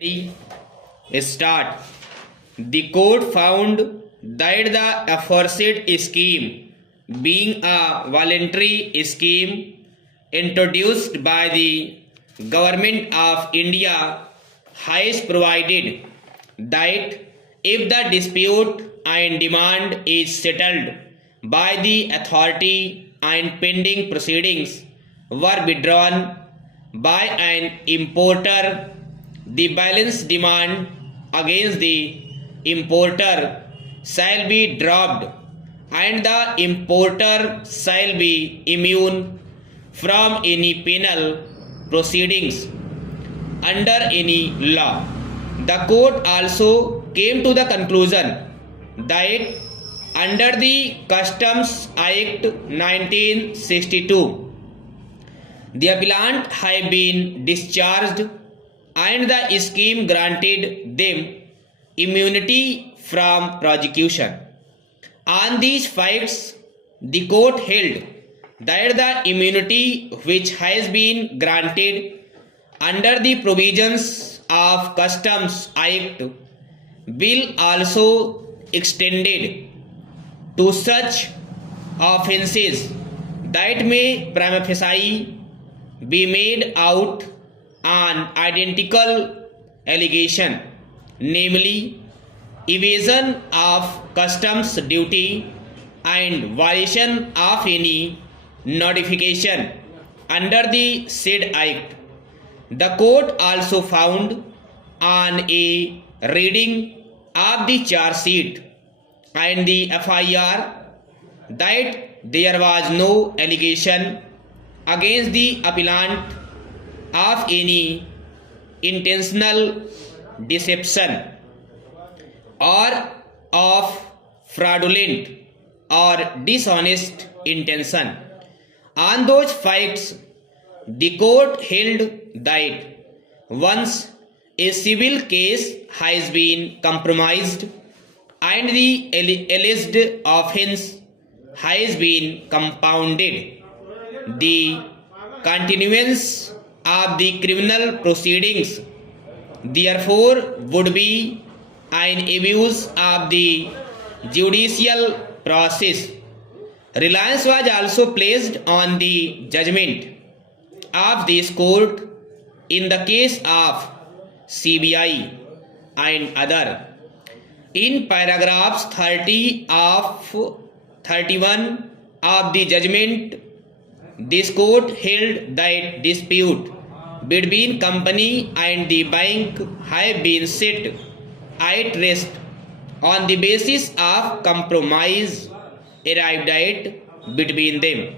Ready? Start. The court found that the aforesaid scheme, being a voluntary scheme introduced by the Government of India, has provided that if the dispute and demand is settled by the authority and pending proceedings were withdrawn by an importer, the balance demand against the importer shall be dropped and the importer shall be immune from any penal proceedings under any law. The court also came to the conclusion that under the Customs Act 1962, the appellant have been discharged and the scheme granted them immunity from prosecution. On these facts, the court held that the immunity which has been granted under the provisions of Customs Act will also extended to such offences that may prima facie be made out on identical allegation, namely evasion of customs duty and violation of any notification under the said act. The court also found on a reading of the charge sheet and the FIR that there was no allegation against the appellant of any intentional deception or of fraudulent or dishonest intention. On those facts, the court held that once a civil case has been compromised and the alleged offence has been compounded, the continuance of the criminal proceedings therefore would be an abuse of the judicial process. Reliance was also placed on the judgment of this court in the case of CBI and other. In paragraphs 30 of 31 of the judgment, this court held that dispute between company and the bank have been set at rest on the basis of compromise arrived at between them.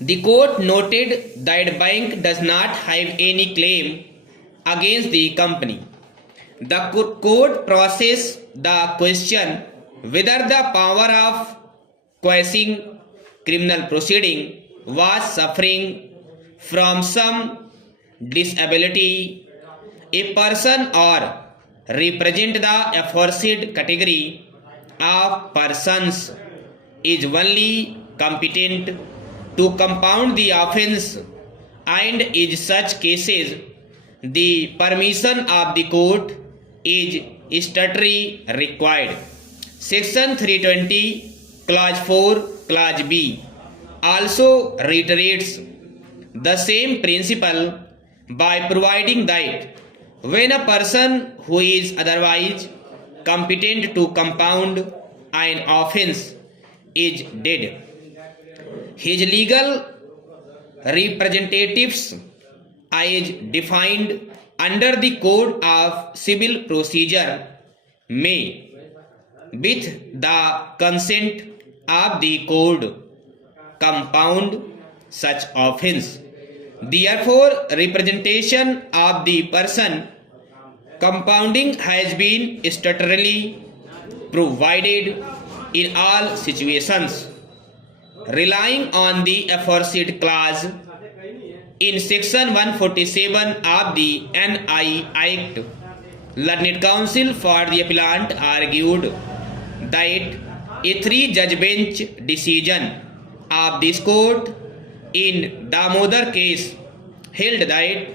The court noted that bank does not have any claim against the company. The court processed the question whether the power of quashing criminal proceeding was suffering from some disability. A person or represent the aforesaid category of persons is only competent to compound the offence, and in such cases the permission of the court is statutory required. Section 320 clause 4 clause B also reiterates the same principle by providing that when a person who is otherwise competent to compound an offence is dead, his legal representatives as defined under the Code of Civil Procedure may, with the consent of the code, compound such offence. Therefore, representation of the person compounding has been statutorily provided in all situations. Relying on the aforesaid clause in section 147 of the NI Act, Learned Counsel for the appellant argued that a three-judge bench decision of this court in Damodar case held that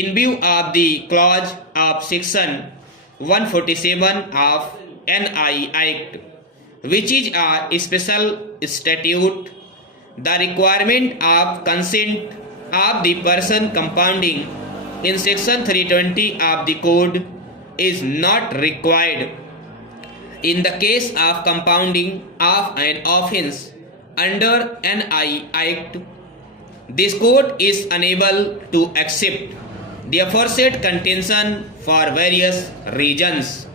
in view of the clause of section 147 of NI Act, which is a special statute, the requirement of consent of the person compounding in section 320 of the code is not required in the case of compounding of an offence under NI Act. This court is unable to accept the aforesaid contention for various reasons.